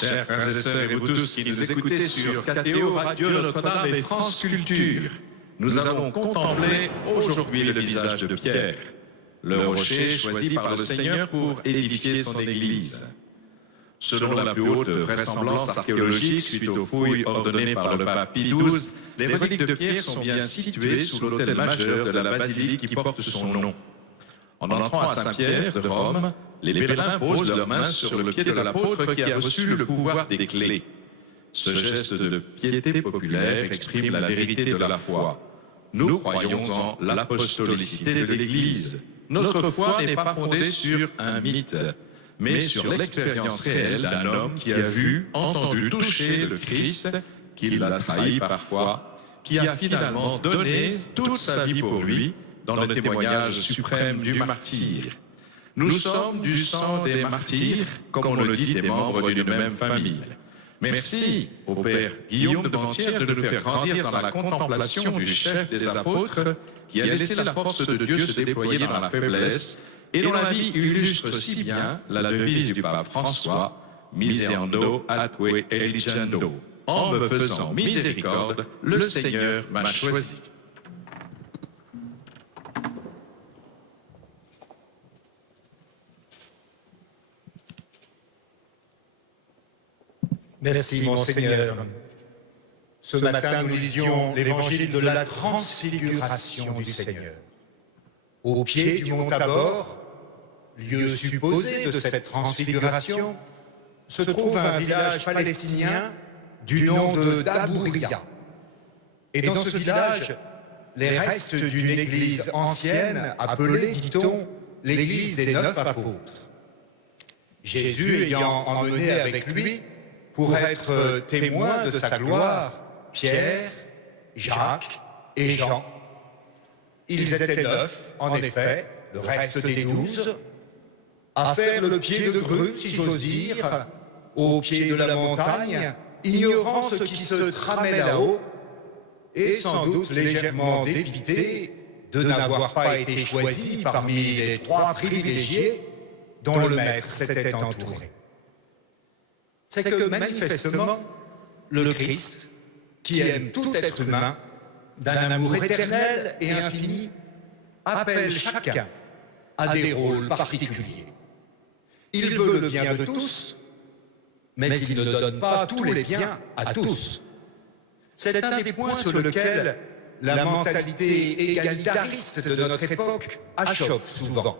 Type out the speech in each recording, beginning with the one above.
Chers frères et sœurs et vous tous qui nous écoutez sur KTO, Radio Notre-Dame et France Culture, nous allons contempler aujourd'hui le visage de Pierre, le rocher choisi par le Seigneur pour édifier son Église. Selon la plus haute vraisemblance archéologique, suite aux fouilles ordonnées par le pape Pie XII, les reliques de Pierre sont bien situées sous l'autel majeur de la basilique qui porte son nom. En entrant à Saint-Pierre de Rome, les pèlerins posent leurs mains sur le pied de l'apôtre qui a reçu le pouvoir des clés. Ce geste de piété populaire exprime la vérité de la foi. Nous croyons en l'apostolicité de l'Église. Notre foi n'est pas fondée sur un mythe, mais sur l'expérience réelle d'un homme qui a vu, entendu, touché le Christ, qui l'a trahi parfois, qui a finalement donné toute sa vie pour lui dans le témoignage suprême du martyr. Nous sommes du sang des martyrs, comme on le dit, des membres d'une même famille. Merci au Père Guillaume de Bantière de nous faire grandir dans la contemplation du chef des apôtres qui a laissé la force de Dieu se déployer dans la faiblesse et dont la vie illustre si bien la devise du pape François, Miserando atque eligendo. En me faisant miséricorde, le Seigneur m'a choisi. Merci, Monseigneur. Ce matin, nous lisions l'évangile de la transfiguration du Seigneur. Au pied du mont Tabor, lieu supposé de cette transfiguration, se trouve un village palestinien du nom de Dabouria. Et dans ce village, les restes d'une église ancienne, appelée, dit-on, l'église des 9 apôtres. Jésus ayant emmené avec lui, pour être témoin de sa gloire, Pierre, Jacques et Jean. Ils étaient 9, en effet, le reste des 12, à faire le pied de grue, si j'ose dire, au pied de la montagne, ignorant ce qui se tramait là-haut, et sans doute légèrement dépité de n'avoir pas été choisi parmi les 3 privilégiés dont le Maître s'était entouré. C'est que manifestement, le Christ, qui aime tout être humain, d'un amour éternel et infini, appelle chacun à des rôles particuliers. Il veut le bien de tous, mais il ne donne pas tous les biens à tous. C'est un des points sur lequel la mentalité égalitariste de notre époque achoppe souvent.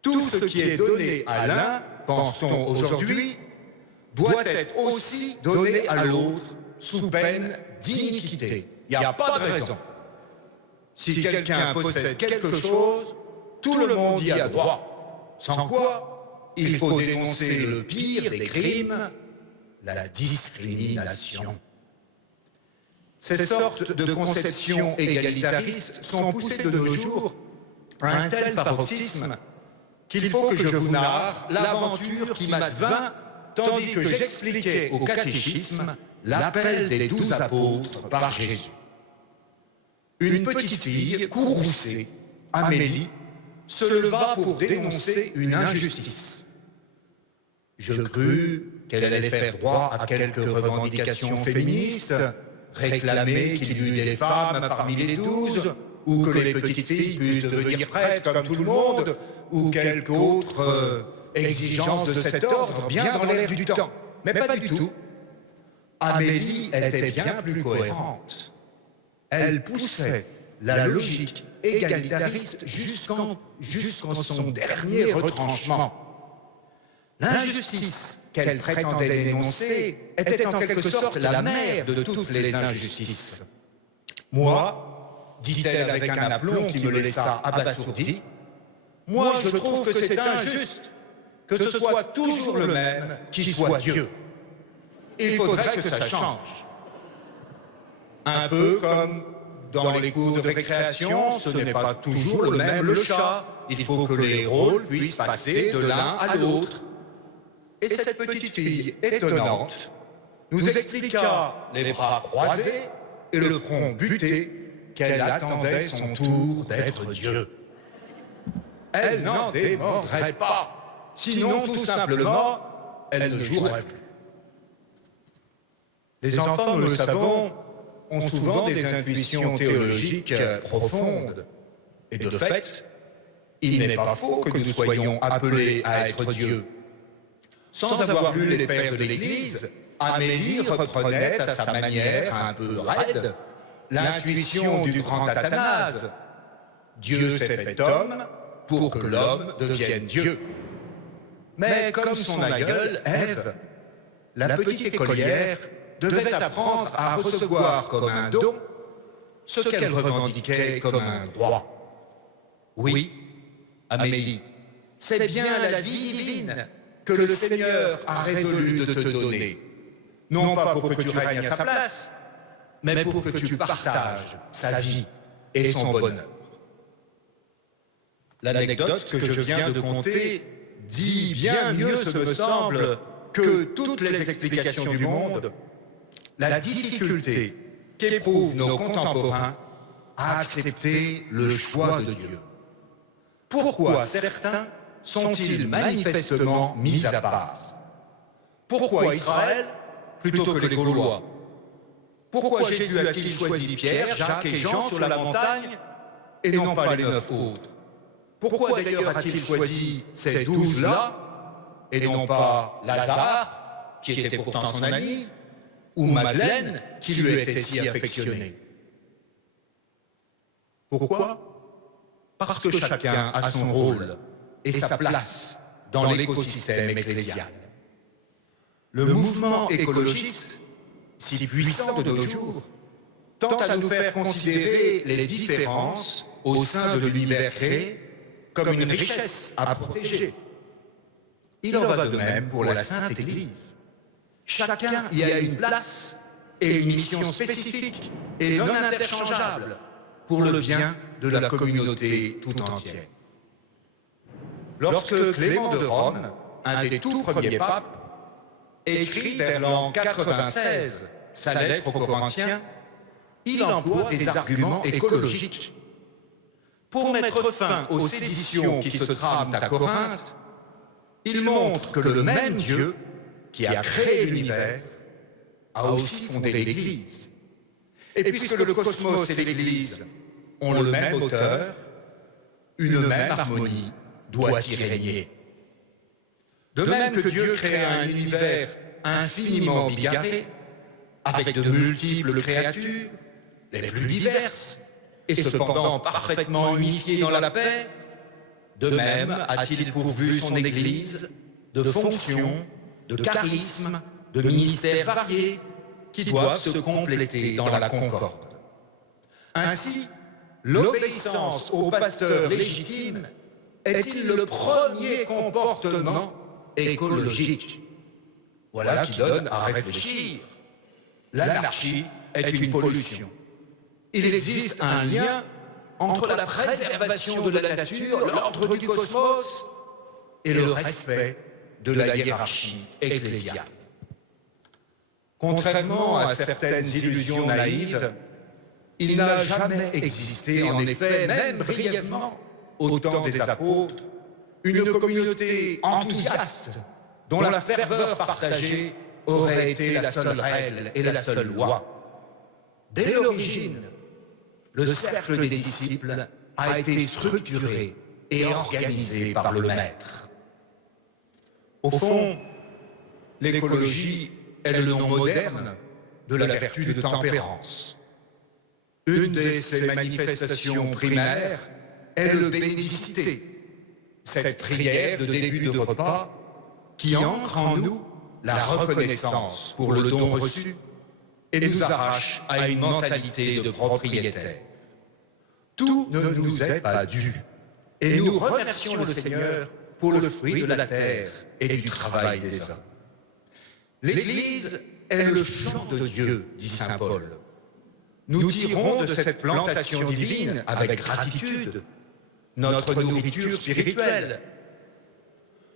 Tout ce qui est donné à l'un, pensons aujourd'hui, doit être aussi donné à l'autre sous peine d'iniquité. Il n'y a pas de raison. Si quelqu'un possède quelque chose, tout le monde y a droit. Sans quoi, il faut dénoncer le pire des crimes, la discrimination. Ces sortes de conceptions égalitaristes sont poussées de nos jours à un tel paroxysme qu'il faut que je vous narre l'aventure qui m'advint tandis que j'expliquais au catéchisme l'appel des 12 apôtres par Jésus. Une petite fille courroucée, Amélie, se leva pour dénoncer une injustice. Je crus qu'elle allait faire droit à quelques revendications féministes, réclamer qu'il y eût des femmes parmi les 12, ou que les petites filles puissent devenir prêtres comme tout le monde, ou quelque autre exigence de cet ordre, bien dans l'air du temps. Mais pas du tout. Amélie était bien plus cohérente. Elle poussait la logique égalitariste jusqu'en son dernier retranchement. L'injustice qu'elle prétendait dénoncer était en quelque sorte la mère de toutes les injustices. Moi, dit-elle avec un aplomb qui me laissa abasourdi, moi je trouve que c'est injuste que ce soit toujours le même qui soit Dieu. Il faudrait que ça change. Un peu comme dans les cours de récréation, ce n'est pas toujours le même le chat. Il faut que les rôles puissent passer de l'un à l'autre. Et cette petite fille étonnante nous expliqua, les bras croisés et le front buté, qu'elle attendait son tour d'être Dieu. Elle n'en démordrait pas. Sinon, tout simplement, elle ne jouerait plus. Les enfants, nous le savons, ont souvent des intuitions théologiques profondes. Et de fait, il n'est pas faux que nous soyons appelés à être Dieu. Sans avoir lu les pères de l'Église, Amélie reprenait à sa manière un peu raide l'intuition du grand Athanase. Dieu s'est fait homme pour que l'homme devienne Dieu. Mais comme son aïeule, Ève, la petite écolière devait apprendre à recevoir comme un don ce qu'elle revendiquait comme un droit. Oui, Amélie, c'est bien la vie divine que le Seigneur a résolu de te donner. Non pas pour que tu règnes à sa place, mais pour que tu partages sa vie et son bonheur. L'anecdote que je viens de conter dit bien mieux, ce me semble, que toutes les explications du monde, la difficulté qu'éprouvent nos contemporains à accepter le choix de Dieu. Pourquoi certains sont-ils manifestement mis à part? Pourquoi Israël plutôt que les Gaulois? Pourquoi Jésus a-t-il choisi Pierre, Jacques et Jean sur la montagne et non pas les 9 autres? Pourquoi d'ailleurs a-t-il choisi ces 12-là et non pas Lazare, qui était pourtant son ami, ou Madeleine, qui lui était si affectionnée? Pourquoi? Parce que chacun a son rôle et sa place dans l'écosystème ecclésial. Le mouvement écologiste, si puissant de nos jours, tend à nous faire considérer les différences au sein de l'univers créé comme une richesse à protéger. Il en va de même pour la Sainte Église. Chacun y a une place et une mission spécifique et non interchangeable pour le bien de la communauté tout entière. Lorsque Clément de Rome, un des tout premiers papes, écrit vers l'an 96 sa lettre aux Corinthiens, il emploie des arguments écologiques. Pour mettre fin aux séditions qui se trament à Corinthe, il montre que le même Dieu qui a créé l'univers a aussi fondé l'Église. Et puisque le cosmos et l'Église ont le même auteur, une même harmonie doit y régner. De même que Dieu crée un univers infiniment bigarré, avec de multiples créatures, les plus diverses, et cependant parfaitement unifiées dans la paix, de même a-t-il pourvu son Église de fonctions, de charismes, de ministères variés, qui doivent se compléter dans la concorde. Ainsi, l'obéissance au pasteur légitime est-il le premier comportement écologique? Voilà qui donne à réfléchir. L'anarchie est une pollution. Il existe un lien entre la préservation de la nature, l'ordre du cosmos et le respect de la hiérarchie ecclésiale. Contrairement à certaines illusions naïves, il n'a jamais existé, en effet, même brièvement, au temps des apôtres, une communauté enthousiaste dont la ferveur partagée aurait été la seule règle et la seule loi. Dès l'origine, le cercle des disciples a été structuré et organisé par le Maître. Au fond, l'écologie est le nom moderne de la vertu de tempérance. Une de ses manifestations primaires est le bénédicité, cette prière de début de repas qui ancre en nous la reconnaissance pour le don reçu et nous arrache à une mentalité de propriétaire. Tout ne nous est pas dû et nous remercions le Seigneur pour le fruit de la terre et du travail des hommes. L'Église est le champ de Dieu, dit saint Paul. Nous tirons de cette plantation divine avec gratitude notre nourriture spirituelle.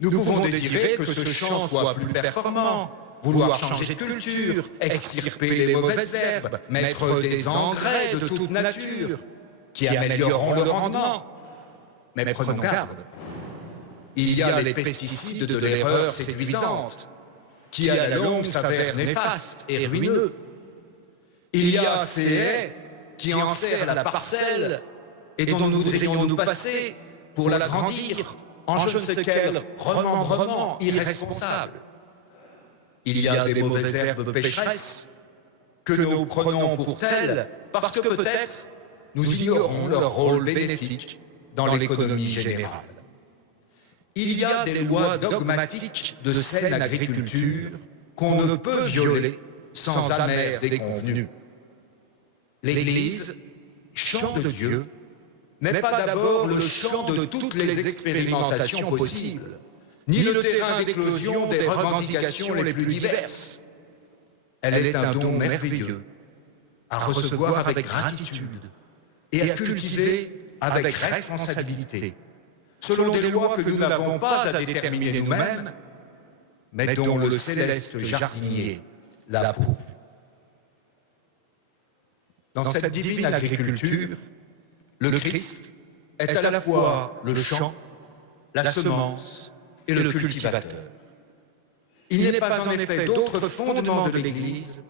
Nous pouvons désirer que ce champ soit plus performant, vouloir changer de culture, extirper les mauvaises herbes, mettre des engrais de toute nature qui amélioreront le rendement. Mais prenons garde. Il y a les pesticides de l'erreur séduisante qui à la longue s'avèrent néfastes et ruineux. Il y a ces haies qui enserrent la parcelle et dont nous voudrions nous passer pour l'agrandir en je ne sais quel remembrement irresponsable. Il y a des mauvaises herbes pécheresses que nous prenons pour telles parce que peut-être nous ignorons leur rôle bénéfique dans l'économie générale. Il y a des lois dogmatiques de saine agriculture qu'on ne peut violer sans amer déconvenue. L'Église, chant de Dieu, n'est pas d'abord le champ de toutes les expérimentations possibles, ni le terrain d'éclosion des revendications les plus diverses. Elle est un don merveilleux, à recevoir avec gratitude et à cultiver avec responsabilité, selon des lois que nous n'avons pas à déterminer nous-mêmes, mais dont le céleste jardinier l'approuve. Dans cette divine agriculture, le Christ est à la fois le champ, la semence et le cultivateur. Il n'est pas en effet d'autre fondement de l'Église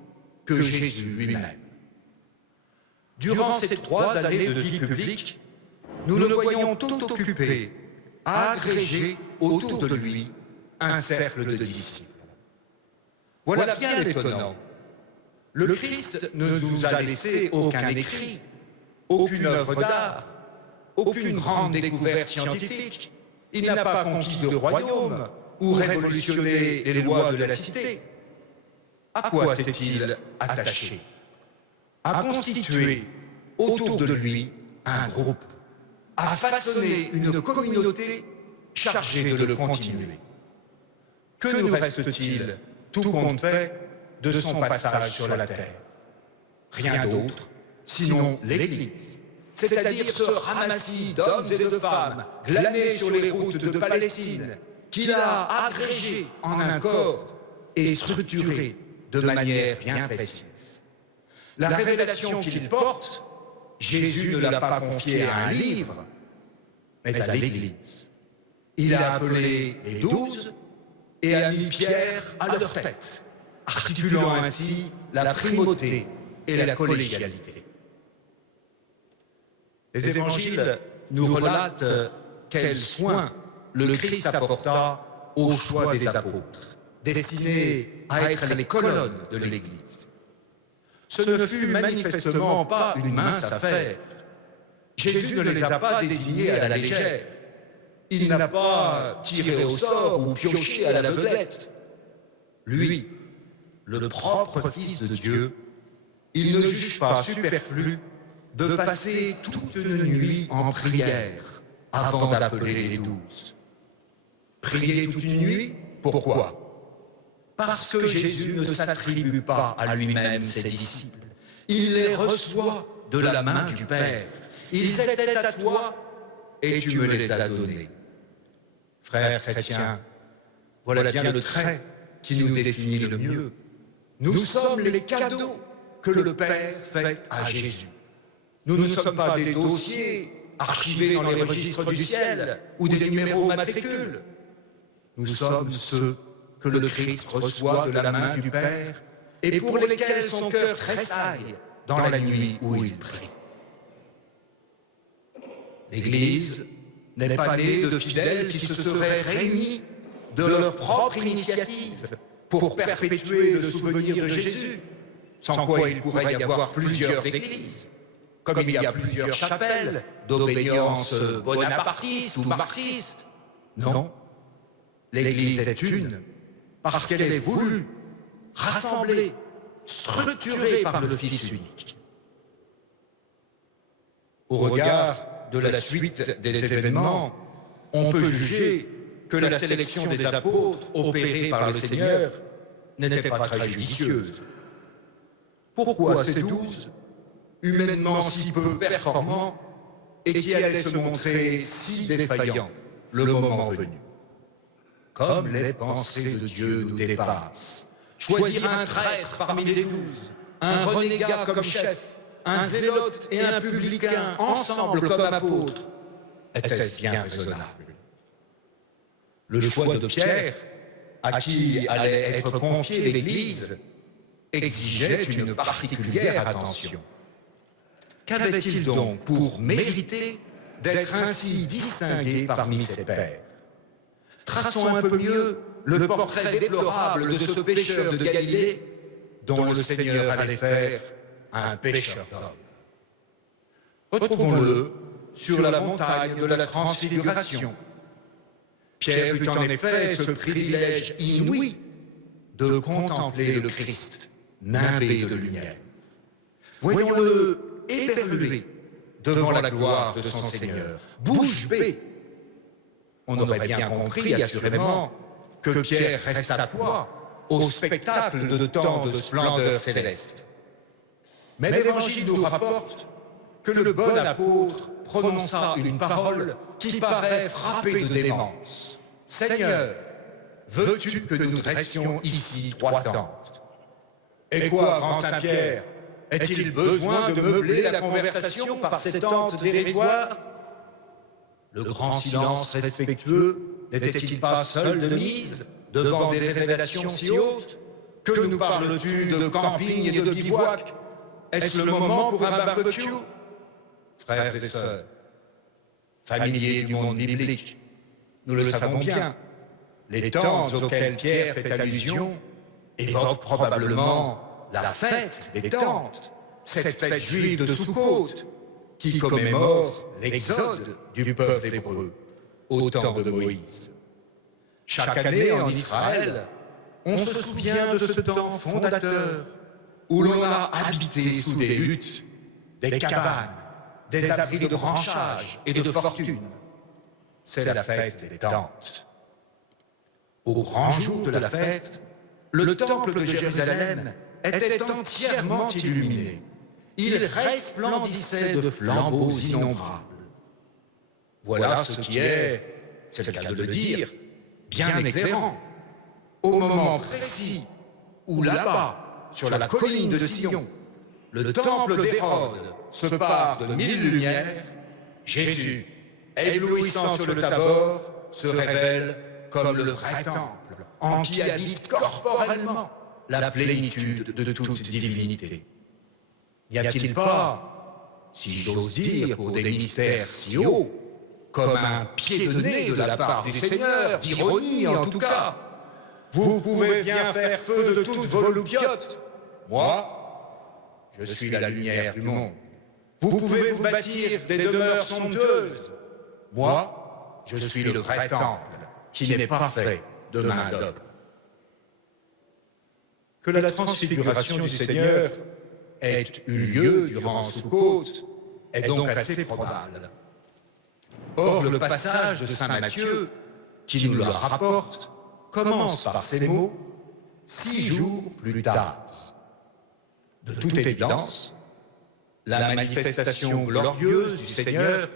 que Jésus lui-même. Durant ces 3 années de vie publique, nous le voyons tout occupé à agréger autour de lui un cercle de disciples. Voilà bien l'étonnant. Le Christ ne nous a laissé aucun écrit, aucune œuvre d'art, aucune grande découverte scientifique. Il n'a pas conquis de royaume ou révolutionné les lois de la cité. À quoi s'est-il attaché? À constituer autour de lui un groupe, à façonner une communauté chargée de le continuer. Que nous reste-t-il, tout compte fait, de son passage sur la terre? Rien d'autre, sinon l'Église, c'est-à-dire ce ramassis d'hommes et de femmes glanés sur les routes de Palestine, qu'il a agrégé en un corps et structuré de manière bien précise. La révélation qu'il porte, Jésus ne l'a pas confiée à un livre, mais à l'Église. Il a appelé les 12 et a mis Pierre à leur tête, articulant ainsi la primauté et la collégialité. Les évangiles nous relatent quel soin le Christ apporta au choix des apôtres, destinés à être les colonnes de l'Église. Ce ne fut manifestement pas une mince affaire. Jésus ne les a pas désignés à la légère. Il n'a pas tiré au sort ou pioché à la vedette. Lui, le propre Fils de Dieu, il ne juge pas superflu de passer toute une nuit en prière avant d'appeler les 12. Prier toute une nuit, pourquoi? Parce que Jésus ne s'attribue pas à lui-même ses disciples. Il les reçoit de la main du Père. Ils étaient à toi et tu me les as donnés. Frères chrétiens, voilà bien le trait qui nous définit le mieux. Nous sommes les cadeaux que le Père fait à Jésus. Nous ne sommes pas des dossiers archivés dans les registres du ciel ou des numéros matricules. Nous sommes ceux que le Christ reçoit de la main du Père et pour lesquels son cœur tressaille dans la nuit où il prie. L'Église n'est pas née de fidèles qui se seraient réunis de leur propre initiative pour perpétuer le souvenir de Jésus, sans quoi il pourrait y avoir plusieurs églises, comme il y a plusieurs chapelles d'obédience bonapartiste ou marxiste. Non, l'Église est une parce qu'elle est voulue, rassemblée, structurée par le Fils unique. Au regard de la suite des événements, on peut juger que la sélection des apôtres opérée par le Seigneur n'était pas très judicieuse. Pourquoi ces 12, humainement si peu performants et qui allaient se montrer si défaillants le moment venu? Comme les pensées de Dieu nous dépassent. Choisir un traître parmi les 12, un renégat comme chef, un zélote et un publicain ensemble comme apôtres, était-ce bien raisonnable? Le choix de Pierre à qui allait être confiée l'Église, exigeait une particulière attention. Qu'avait-il donc pour mériter d'être ainsi distingué parmi ses pairs? Traçons un peu mieux le portrait déplorable de ce pécheur de Galilée dont le Seigneur allait faire un pécheur d'hommes. Retrouvons-le sur la montagne de la Transfiguration. Pierre eut en effet ce privilège inouï de contempler le Christ, nimbé de lumière. Voyons-le éberlué devant la gloire de son Seigneur, bouche bée. On aurait bien compris, assurément, que Pierre reste à poids au spectacle de tant de splendeur céleste. Mais l'Évangile nous rapporte que le bon apôtre prononça une parole qui paraît frappée de démence. « Seigneur, veux-tu que nous dressions ici 3 tentes ?» Et quoi, grand Saint-Pierre, est-il besoin de meubler la conversation par ces tentes dérisoires? Le grand silence respectueux n'était-il pas seul de mise devant des révélations si hautes? Que nous parles-tu de camping et de bivouac? Est-ce le moment pour un barbecue? Frères et sœurs, familiers du monde biblique, nous le savons bien, les tentes auxquelles Pierre fait allusion évoquent probablement la fête des tentes, cette fête juive de Soukhot, qui commémore l'exode du peuple hébreu au temps de Moïse. Chaque année en Israël, on se souvient de ce temps fondateur où l'on a habité sous des huttes, des cabanes, des abris de branchage et de fortune. C'est la fête des tentes. Au grand jour de la fête, le temple de Jérusalem était entièrement illuminé. Il resplendissait de flambeaux innombrables. Voilà ce qui est, c'est le cas de le dire, bien éclairant. Au moment précis où là-bas, sur la colline de Sion, le temple d'Hérode se part de 1000 lumières, Jésus, éblouissant sur le Tabor, se révèle comme le vrai temple, en qui habite corporellement la plénitude de toute divinité. N'y a-t-il pas, si j'ose dire, pour des mystères si hauts, comme un pied de nez de la part du Seigneur, d'ironie en tout cas? Vous pouvez bien faire feu de toutes vos loupiottes. Moi, je suis la lumière du monde. Vous pouvez vous bâtir des demeures somptueuses. Moi, je suis le vrai temple, qui n'est pas fait de main d'homme. Que la transfiguration du Seigneur ait eu lieu durant Soukhot est donc assez probable. Or, le passage de saint Matthieu, qui nous le rapporte, commence par ces mots « 6 jours plus tard ». De toute évidence, la manifestation glorieuse du Seigneur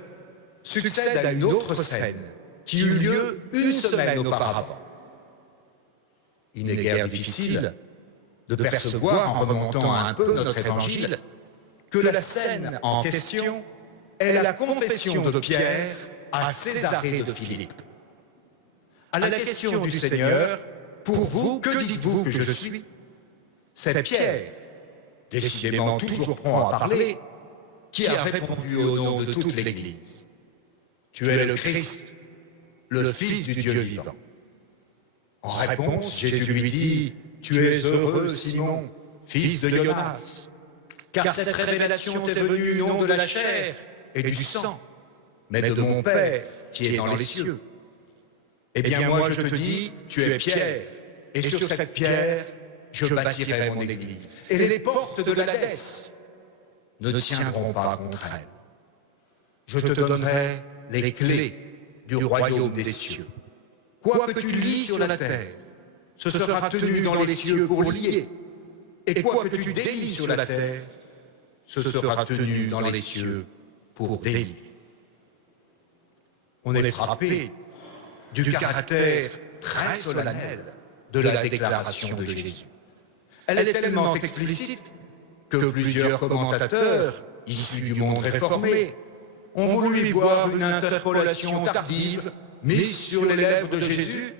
succède à une autre scène qui eut lieu 1 semaine auparavant. Il n'est guère difficile de percevoir, en remontant un peu notre évangile, que la scène en question est la confession de Pierre à Césarée de Philippe. À la question du Seigneur, « Pour vous, que dites-vous que je suis ?» C'est Pierre, décidément toujours prompt à parler, qui a répondu au nom de toute l'Église. « Tu es le Christ, le Fils du Dieu vivant. » En réponse, Jésus lui dit, « Tu es heureux, Simon, fils de Jonas, car cette révélation t'est venue non de la chair et du sang, mais de mon Père qui est dans les cieux. Eh bien moi je te dis, tu es Pierre, et sur cette pierre, je bâtirai mon église. Et les portes de l'Hadès ne tiendront pas contre elle. Je te donnerai les clés du royaume des cieux. Quoi que tu lis sur la terre, ce sera tenu dans les cieux pour lier. Et quoi que tu délies sur la terre, ce sera tenu dans les cieux pour délier. » On est frappé du caractère très solennel de la déclaration de Jésus. Elle est tellement explicite que plusieurs commentateurs, issus du monde réformé, ont voulu y voir une interpolation tardive mise sur les lèvres de Jésus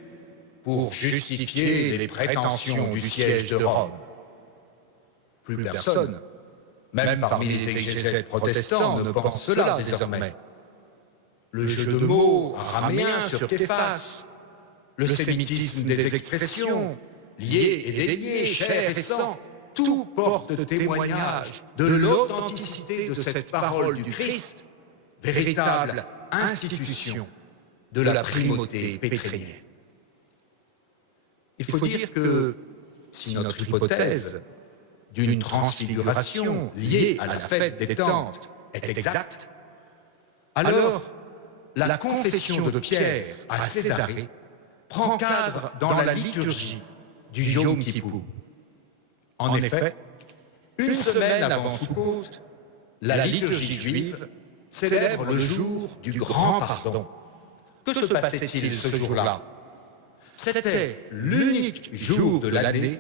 pour justifier les prétentions du siège de Rome. Plus personne, même parmi les exégètes protestants, ne pense cela désormais. Le jeu de mots araméen sur Képhas, le sémitisme des expressions, liées et déliées, chair et sang, tout porte témoignage de l'authenticité de cette parole du Christ, véritable institution de la primauté pétrénienne. Il faut dire que si notre hypothèse d'une transfiguration liée à la fête des Tentes est exacte, alors la confession de Pierre à Césarée prend cadre dans la liturgie du Yom Kippour. En effet, une semaine avant Soukhot, la liturgie juive célèbre le jour du grand pardon. Que se passait-il ce jour-là? C'était l'unique jour de l'année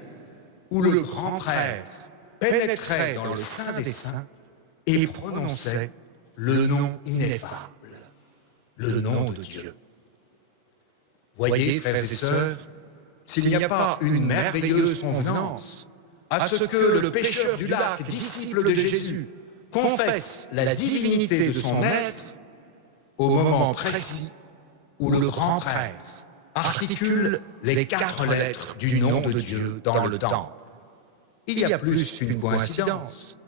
où le grand prêtre pénétrait dans le Saint des Saints et prononçait le nom ineffable, le nom de Dieu. Voyez, frères et sœurs, s'il n'y a pas une merveilleuse convenance à ce que le pêcheur du lac, disciple de Jésus, confesse la divinité de son maître au moment précis où le grand prêtre articule les 4 lettres du nom de Dieu dans le temple. Il y a plus qu'une coïncidence.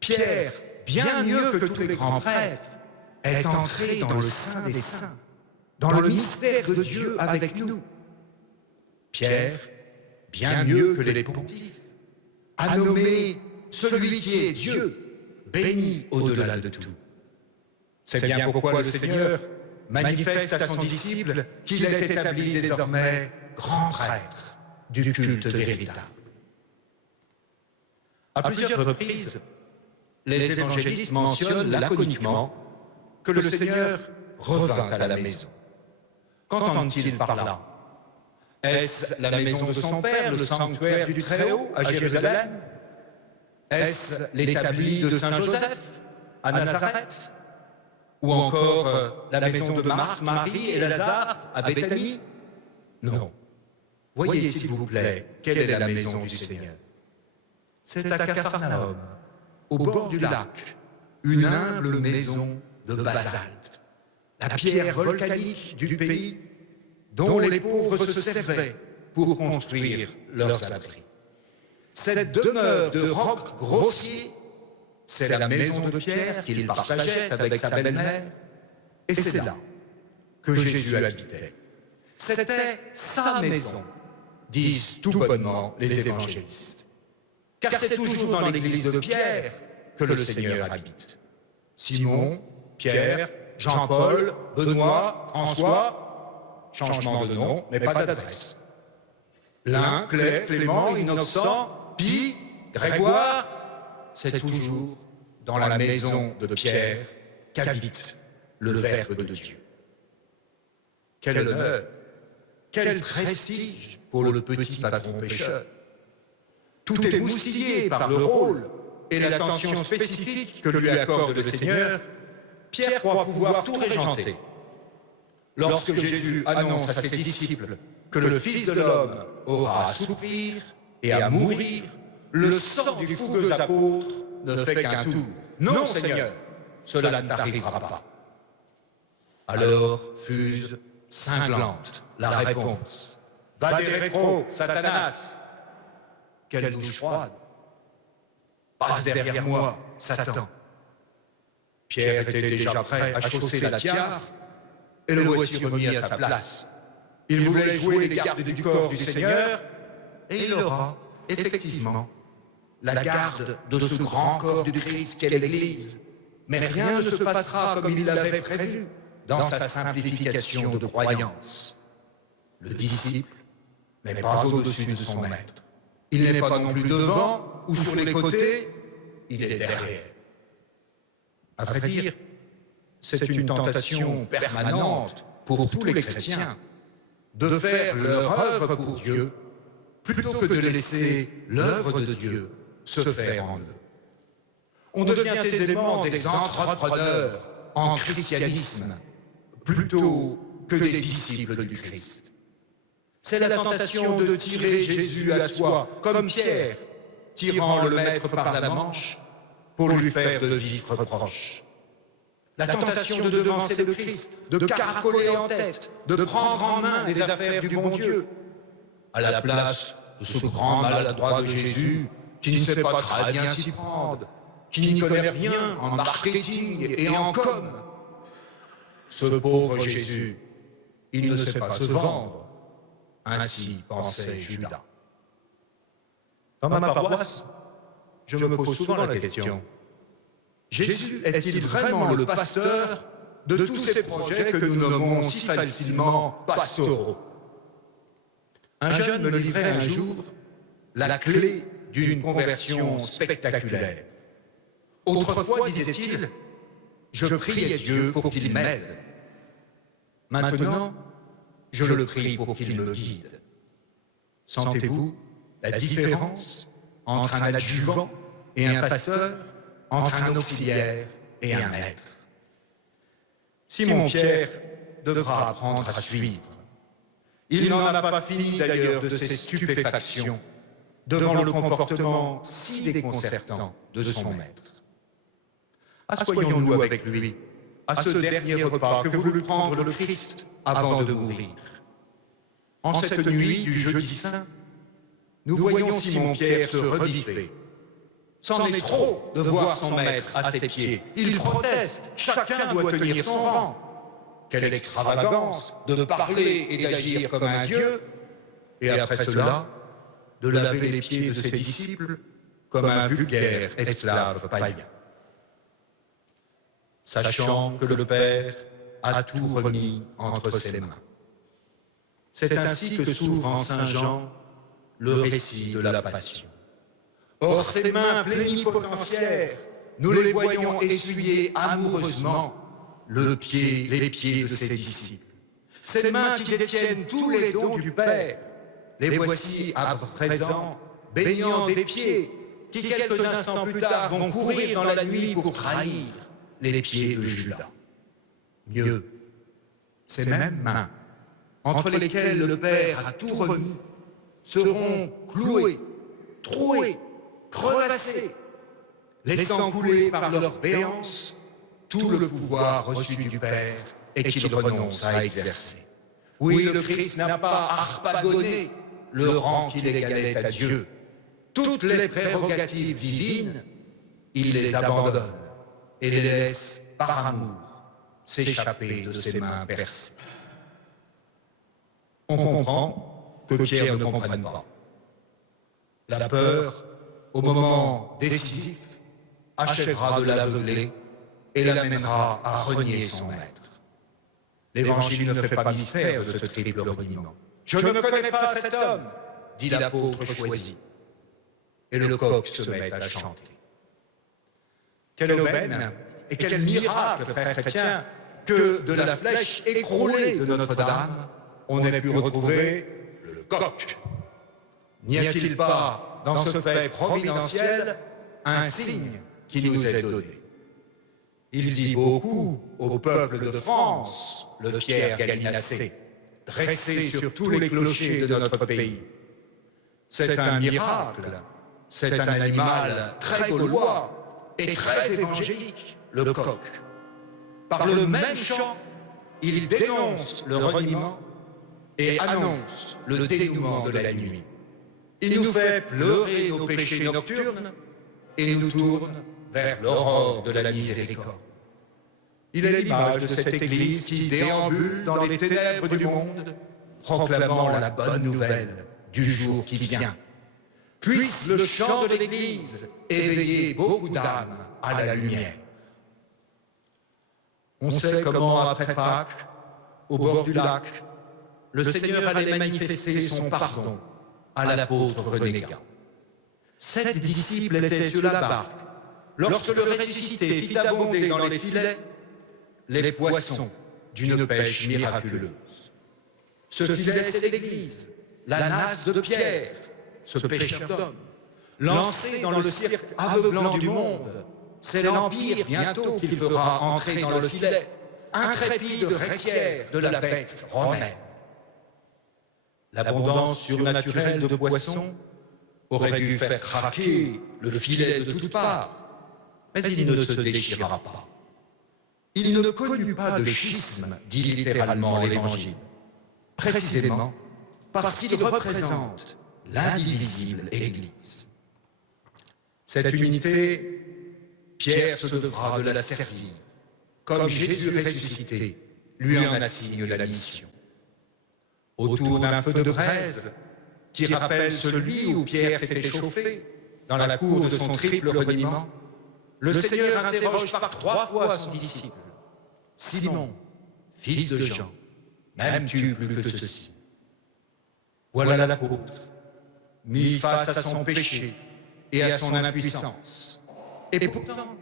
Pierre, bien mieux que tous les grands prêtres, est entré dans le Saint des Saints, dans le mystère de Dieu avec nous. Pierre, bien mieux que les pontifes, a nommé celui qui est Dieu, béni au-delà de tout. C'est bien pourquoi le Seigneur manifeste à son disciple qu'il est établi désormais grand prêtre du culte véritable. À plusieurs reprises, les évangélistes mentionnent laconiquement que le Seigneur revint à la maison. Qu'entendent-ils par là? Est-ce la maison de son Père, le sanctuaire du Très-Haut à Jérusalem? Est-ce l'établi de Saint-Joseph à Nazareth? Ou encore la maison de Marthe, Marie et Lazare à Béthanie? Non. Voyez, s'il vous plaît, quelle est la maison du Seigneur? C'est à Capharnaüm, au bord du lac, une humble maison de basalte, la pierre volcanique du pays, dont les pauvres se servaient pour construire leurs abris. Cette demeure de roc grossier, c'est la maison de Pierre qu'il partageait avec sa belle-mère, et c'est là que Jésus habitait. C'était sa maison, disent tout bonnement les évangélistes. Car c'est toujours dans l'église de Pierre que le Seigneur habite. Simon, Pierre, Jean-Paul, Benoît, François, changement de nom, mais pas d'adresse. L'un, Claire, Clément, Innocent, Pie, Grégoire, c'est toujours dans la maison de Pierre qu'habite le Verbe de Dieu. Quel honneur, quel prestige pour le petit patron pécheur. Tout est moustillé par le rôle et l'attention spécifique que lui accorde le Seigneur. Pierre croit pouvoir tout régenter. Lorsque Jésus annonce à ses disciples que le Fils de l'homme aura à souffrir et à mourir, le sang du fougueux apôtre ne fait qu'un tour. Non, Seigneur, cela ne t'arrivera pas. Alors fuse cinglante la réponse. Va des rétro, Satanas. Quelle douche froide. Passe derrière moi, Satan. Pierre était déjà prêt à chausser la tiare, et le voici remis à sa place. Il voulait jouer les gardes du corps du Seigneur, et il aura, effectivement, la garde de ce grand corps du Christ qu'est l'Église. Mais rien ne se passera comme il l'avait prévu dans sa simplification de croyance. Le disciple n'est pas au-dessus de son maître. Il n'est pas non plus devant ou sur les côtés, il est derrière. À vrai dire, c'est une tentation permanente pour tous les chrétiens de faire leur œuvre pour Dieu plutôt que de laisser l'œuvre de Dieu se faire en eux. On devient aisément des entrepreneurs en christianisme plutôt que des disciples du Christ. C'est la tentation de tirer Jésus à soi, comme Pierre, tirant le Maître par la manche pour lui faire de vifs reproches. La tentation de devancer le Christ, de caracoler en tête, de prendre en main les affaires du bon Dieu, à la place de ce grand maladroit de Jésus qui ne sait pas très bien s'y prendre, qui n'y connaît rien en marketing et en com. Ce pauvre Jésus, il ne sait pas se vendre. Ainsi pensait Judas. Dans ma paroisse, je me pose souvent la question. Jésus est-il vraiment le pasteur de tous ces projets que nous nommons si facilement pastoraux? Un jeune me livrait un jour la clé d'une conversion spectaculaire. Autrefois, disait-il, je priais Dieu pour qu'il m'aide. Maintenant, je le prie pour qu'il me guide. Sentez-vous la différence entre un adjuvant et un pasteur, entre un auxiliaire et un maître? Simon-Pierre devra apprendre à suivre. Il n'en a pas fini d'ailleurs de ses stupéfactions devant le comportement si déconcertant de son maître. Assoyons-nous avec lui à ce dernier repas que voulut prendre le Christ avant de mourir. En cette nuit du jeudi saint, nous voyons Simon-Pierre se rebiffer. C'en est trop de voir son maître à ses pieds. Il proteste, chacun doit tenir son rang. Quelle extravagance de parler et d'agir comme un dieu, et après cela, de laver les pieds de ses disciples comme un vulgaire esclave païen. Sachant que le Père a tout remis entre ses mains. C'est ainsi que s'ouvre en Saint Jean le récit de la Passion. Or, ces mains plénipotentiaires, nous les voyons essuyer amoureusement les pieds de ses disciples. Ces mains qui détiennent tous les dons du Père, les voici à présent baignant des pieds qui quelques instants plus tard vont courir dans la nuit pour trahir les pieds de Judas. Mieux, ces mêmes mains, entre lesquelles le Père a tout remis, seront clouées, trouées, crevassées, laissant couler par leur béance tout le pouvoir reçu du Père et qu'il renonce à exercer. Oui, le Christ n'a pas harpagonné le rang qu'il égalait à Dieu. Toutes les prérogatives divines, il les abandonne et les laisse par amour s'échapper de ses mains percées. On comprend que Pierre ne comprenne pas. La peur, au moment décisif, achèvera de l'aveugler et l'amènera à renier son maître. L'Évangile ne fait pas mystère de ce triple reniement. « Je ne connais pas cet homme », dit l'apôtre choisi. Et le coq se met à chanter. Quelle aubaine et quel miracle, frères chrétiens, que de la flèche écroulée de Notre-Dame, on ait pu retrouver le coq. N'y a-t-il pas, dans ce fait providentiel, un signe qui nous est donné? Il dit beaucoup au peuple de France, le fier gallinacé, dressé sur tous les clochers de notre pays. C'est un miracle, c'est un animal très gaulois et très évangélique, le coq. Par le même chant, il dénonce le reniement et annonce le dénouement de la nuit. Il nous fait pleurer nos péchés nocturnes et nous tourne vers l'aurore de la miséricorde. Il est l'image de cette Église qui déambule dans les ténèbres du monde, proclamant la bonne nouvelle du jour qui vient. Puisse le chant de l'Église éveiller beaucoup d'âmes à la lumière. On sait comment, après Pâques, au bord du lac, le Seigneur allait manifester son pardon à l'apôtre renégat. 7 disciples étaient sur la barque. Lorsque le ressuscité fit abonder dans les filets les poissons d'une pêche miraculeuse. Ce filet, c'est l'Église, la nasse de Pierre, ce pêcheur d'hommes. Lancé dans le cirque aveuglant du monde, c'est l'Empire bientôt qu'il fera entrer dans le filet, intrépide héritière de la bête romaine. L'abondance surnaturelle de poissons aurait dû faire craquer le filet de toutes parts, mais il ne se déchira pas. Il ne connut pas de schisme, dit littéralement l'Évangile, précisément parce qu'il représente l'indivisible Église. Cette unité, Pierre se devra de la servir, comme Jésus ressuscité lui en assigne la mission. Autour d'un feu de braise, qui rappelle celui où Pierre s'était chauffé dans la cour de son triple reniement, le Seigneur interroge par 3 fois son disciple. « Simon, fils de Jean, m'aimes-tu plus que ceci ?» Voilà l'apôtre, mis face à son péché et à son impuissance. Et pourtant,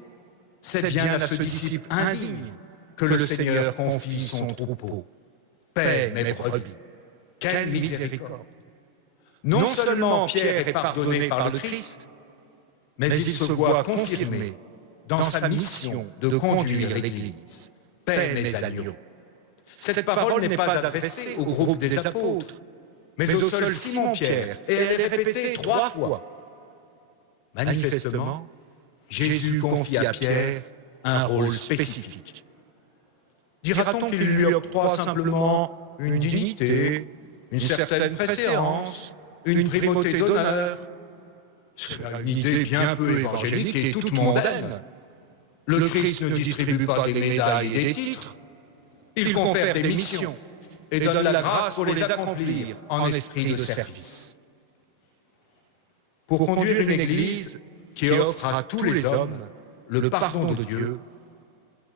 c'est bien à ce disciple indigne que le Seigneur confie son troupeau. « Paix mes brebis, quelle miséricorde !» Non seulement Pierre est pardonné par le Christ, mais il se voit confirmé dans sa mission de conduire l'Église. Paix mes agneaux. Cette parole n'est pas adressée au groupe des apôtres, mais au seul Simon-Pierre, et elle est répétée 3 fois. Manifestement, Jésus confie à Pierre un rôle spécifique. Dira-t-on qu'il lui octroie simplement une dignité, une certaine préséance, une primauté d'honneur? C'est une idée bien peu évangélique et toute mondaine. Le Christ ne distribue pas des médailles et des titres. Il confère des missions et donne la grâce pour les accomplir en esprit de service. Pour conduire une Église qui offre à tous les hommes le pardon de Dieu,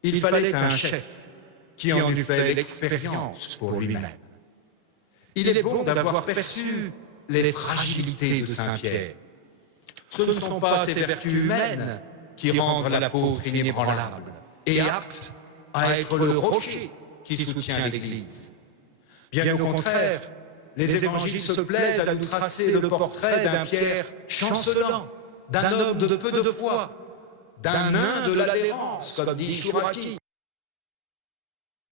il fallait un chef qui en eût fait l'expérience pour lui-même. Il est bon d'avoir perçu les fragilités de Saint Pierre. Ce ne sont pas ses vertus humaines qui rendent l'apôtre inébranlable et apte à être le rocher qui soutient l'Église. Bien au contraire, les évangiles se plaisent à nous tracer le portrait d'un Pierre chancelant, d'un homme de peu de foi, d'un nain de l'adhérence, comme dit Chouraki.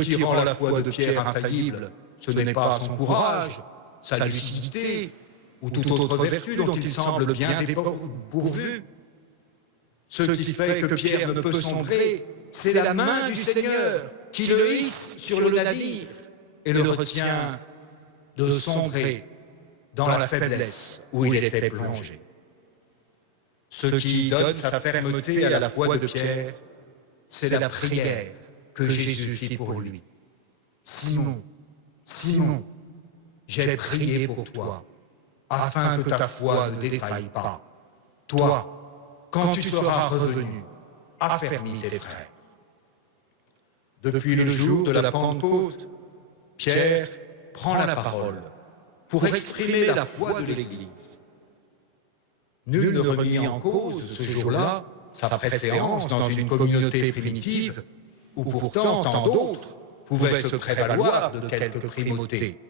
Ce qui rend la foi de Pierre infaillible, ce n'est pas son courage, sa lucidité, ou toute autre vertu dont il semble bien dépourvu. Ce qui fait que Pierre ne peut sombrer, c'est la main du Seigneur qui le hisse sur le navire et le retient de sombrer dans la faiblesse où il était plongé. Ce qui donne sa fermeté à la foi de Pierre, c'est la prière que Jésus fit pour lui. « Simon, Simon, j'ai prié pour toi, afin que ta foi ne défaille pas. Toi, quand tu seras revenu, affermis tes frères. » Depuis le jour de la Pentecôte, Pierre prend la parole pour exprimer la foi de l'Église. Nul ne remit en cause ce jour-là sa préséance dans une communauté primitive où pourtant tant d'autres pouvaient se prévaloir de quelque primauté.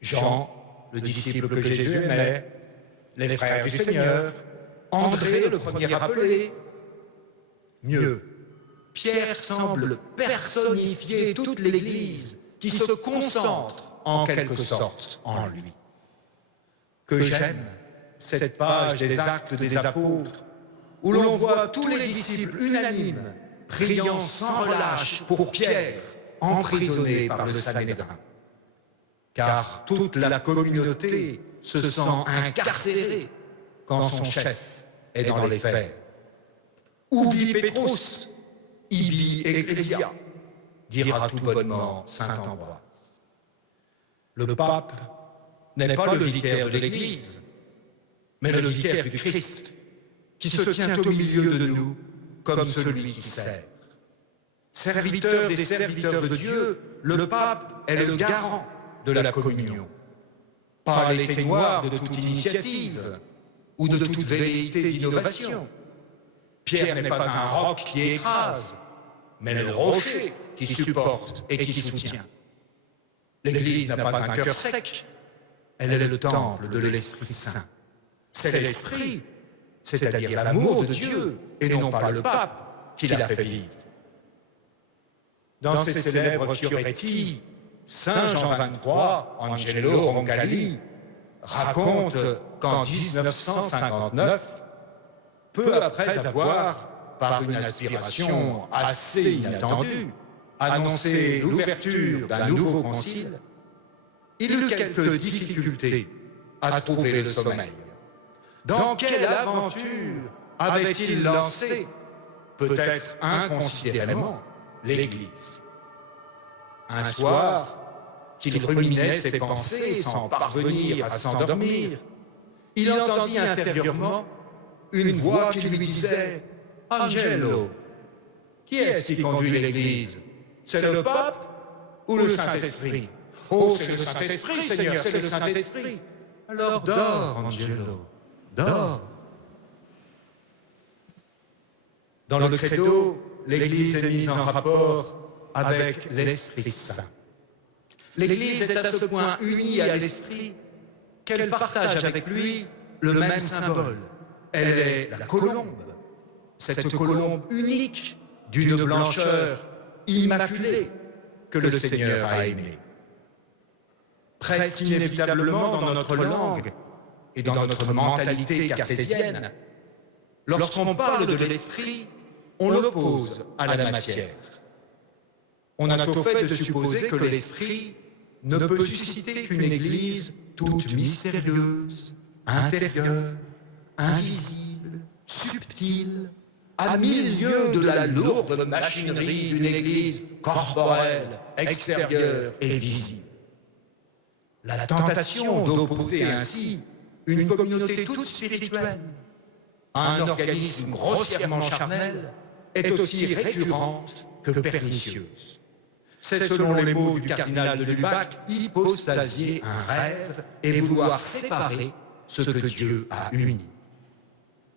Jean, le disciple que Jésus aimait, les frères du Seigneur, André, le premier appelé. Mieux, Pierre semble personnifier toute l'Église qui se concentre en quelque sorte en lui. Que j'aime cette page des Actes des Apôtres où l'on voit tous les disciples unanimes priant sans relâche pour Pierre, emprisonné par le Sanhédrin. Car toute la communauté se sent incarcérée quand son chef est dans les fers. Ubi Petrus, ibi Ecclesia, dira tout bonnement saint Ambroise. Le pape n'est pas le vicaire de l'Église, mais le vicaire du Christ, qui se tient au milieu de nous comme celui qui sert. Serviteur des serviteurs de Dieu, le pape est le garant de la communion. Pas l'éteignoir de toute initiative ou de toute velléité d'innovation. Pierre n'est pas un roc qui écrase, mais le rocher qui supporte et qui soutient. L'Église n'a pas un cœur sec, elle est le temple de l'Esprit Saint. C'est l'Esprit, c'est-à-dire l'amour de Dieu, et non pas le pape qui l'a fait vivre. Dans ses célèbres Fioretti, Saint Jean XXIII, Angelo Roncalli, raconte qu'en 1959, peu après avoir, par une aspiration assez inattendue, annoncé l'ouverture d'un nouveau concile, il eut quelques difficultés à trouver le sommeil. Dans quelle aventure avait-il lancé, peut-être inconsidérément, l'Église? Un soir, qu'il ruminait ses pensées sans parvenir à s'endormir, il entendit intérieurement une voix qui lui disait « Angelo, qui est-ce qui conduit l'Église? C'est le pape ou le Saint-Esprit? » « Oh, c'est le Saint-Esprit, Seigneur, c'est le Saint-Esprit. » « Alors dors, Angelo, dors. » Dans le credo, l'Église est mise en rapport avec l'Esprit Saint. L'Église est à ce point unie à l'Esprit qu'elle partage avec lui le même symbole. Elle est la colombe, cette colombe unique d'une blancheur immaculée que le Seigneur a aimée. Presque inévitablement dans notre langue et dans notre mentalité cartésienne, lorsqu'on parle de l'esprit, on l'oppose à la matière. On a au fait de supposer que l'esprit ne peut susciter qu'une église toute mystérieuse, intérieure, invisible, subtile, à milieu de la lourde machinerie d'une église corporelle, extérieure et visible. La tentation d'opposer ainsi une communauté toute spirituelle à un organisme grossièrement charnel est aussi récurrente que pernicieuse. C'est, selon les mots du cardinal de Lubac, hypostasier un rêve et vouloir séparer ce que Dieu a uni.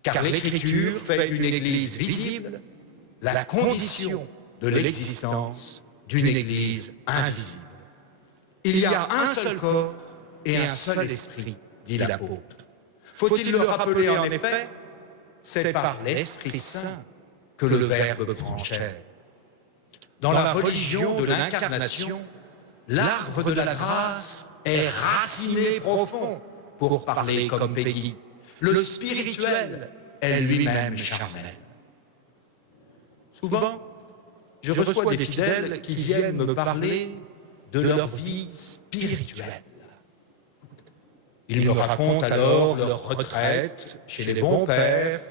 Car l'Écriture fait d'une Église visible la condition de l'existence d'une Église invisible. Il y a un seul corps et un seul esprit, dit l'apôtre. Faut-il le rappeler en effet? C'est par l'Esprit Saint que le Verbe prend chair. Dans la religion de l'incarnation, l'arbre de la grâce est raciné profond, pour parler comme Peggy. Le spirituel est lui-même charnel. Souvent, je reçois des fidèles qui viennent me parler de leur vie spirituelle. Ils me racontent alors leur retraite chez les bons pères,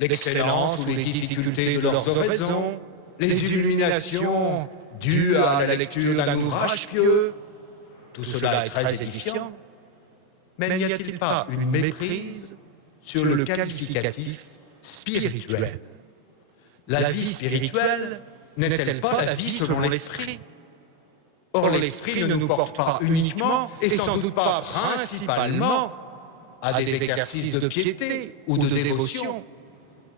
l'excellence ou les difficultés de leurs oraisons, les illuminations dues à la lecture d'un ouvrage pieux. Tout cela est très édifiant, mais n'y a-t-il pas une méprise sur le qualificatif spirituel? La vie spirituelle n'est-elle pas la vie selon l'esprit? Or, l'esprit ne nous porte pas uniquement, et sans doute pas principalement, à des exercices de piété ou de dévotion.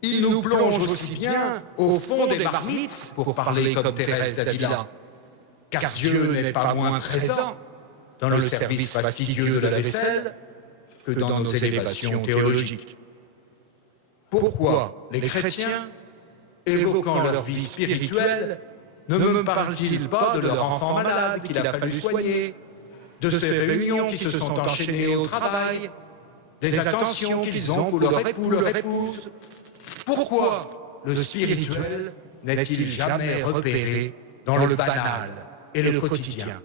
Il nous plonge aussi bien au fond des marmites, pour parler comme Thérèse d'Avila, car Dieu n'est pas moins présent dans le service fastidieux de la vaisselle que dans nos élévations théologiques. Pourquoi les chrétiens, évoquant leur vie spirituelle, ne me parlent-ils pas de leur enfant malade qu'il a fallu soigner, de ces réunions qui se sont enchaînées au travail, des attentions qu'ils ont pour leur époux, leur épouse? Pourquoi le spirituel n'est-il jamais repéré dans le banal et le quotidien,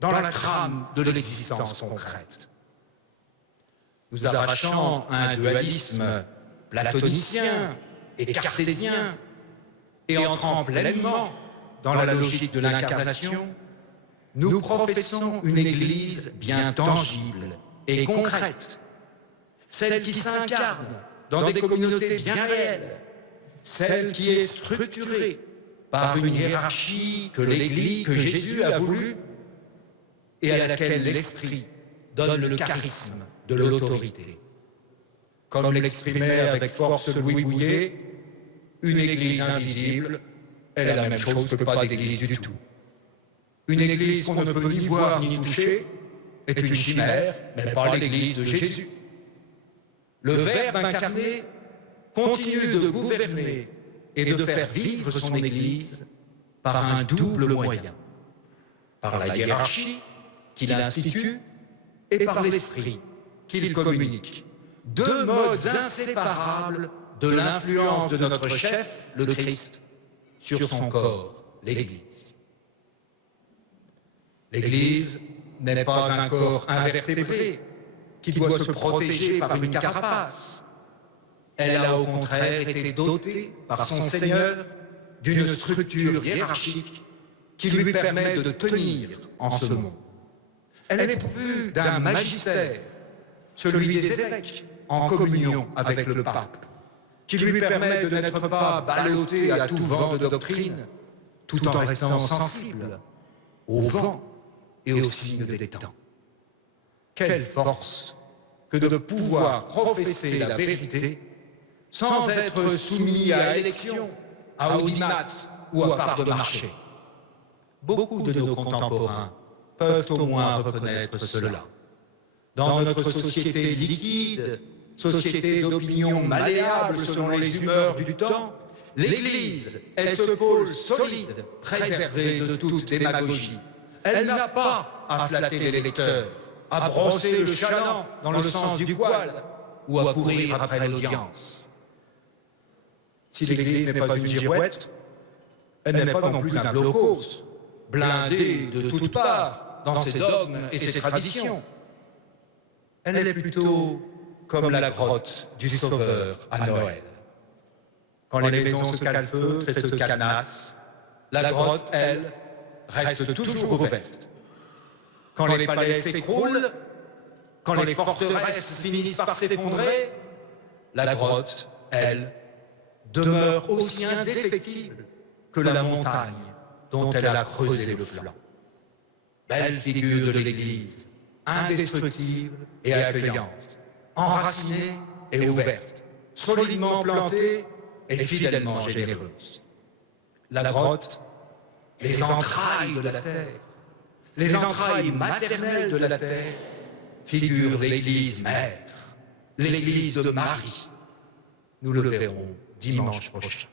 dans la trame de l'existence concrète? Nous arrachant un dualisme platonicien et cartésien et entrant pleinement dans la logique de l'incarnation, nous professons une Église bien tangible et concrète, celle qui s'incarne dans des communautés bien réelles, celle qui est structurée par une hiérarchie que l'Église, que Jésus a voulu et à laquelle l'Esprit donne le charisme de l'autorité. Comme l'exprimait avec force Louis Bouillet, une Église invisible est la même chose que pas d'Église du tout. Une Église qu'on ne peut ni voir ni toucher est une chimère, mais pas l'Église de Jésus. Le Verbe incarné continue de gouverner et de faire vivre son Église par un double moyen. par la hiérarchie qu'il institue et par l'esprit qu'il communique. Deux modes inséparables de l'influence de notre chef, le Christ, sur son corps, l'Église. L'Église n'est pas un corps invertébré qui doit se protéger par une carapace. Elle a au contraire été dotée par son Seigneur d'une structure hiérarchique qui lui permet de tenir en ce monde. Elle est pourvue d'un magistère, celui des évêques, en communion avec le pape, qui lui permet de n'être pas ballotté à tout vent de doctrine, tout en restant sensible au vent et aux signes des temps. Quelle force que de pouvoir professer la vérité sans être soumis à élection, à audimat ou à part de marché. Beaucoup de nos contemporains peuvent au moins reconnaître cela. Dans notre société liquide, société d'opinion malléable selon les humeurs du temps, l'Église est ce pôle solide, préservé de toute démagogie. Elle n'a pas à flatter les lecteurs, à brosser le chaland dans le sens du poil ou à courir après l'audience. Si l'Église n'est pas une girouette, elle n'est pas non plus un blocos, blindé de toutes parts dans ses dogmes et ses traditions. Elle est plutôt comme la grotte du Sauveur à Noël. Quand les maisons se calfeutrent et se canassent, la grotte, elle, reste toujours ouverte. Quand les palais s'écroulent, quand les forteresses finissent par s'effondrer, la grotte, elle, demeure aussi indéfectible que la montagne dont elle a creusé le flanc. Belle figure de l'Église, indestructible et accueillante, enracinée et ouverte, solidement plantée et fidèlement généreuse. La grotte, les entrailles de la terre, les entrailles maternelles de la terre, figurent l'Église mère, l'Église de Marie. Nous le verrons dimanche prochain.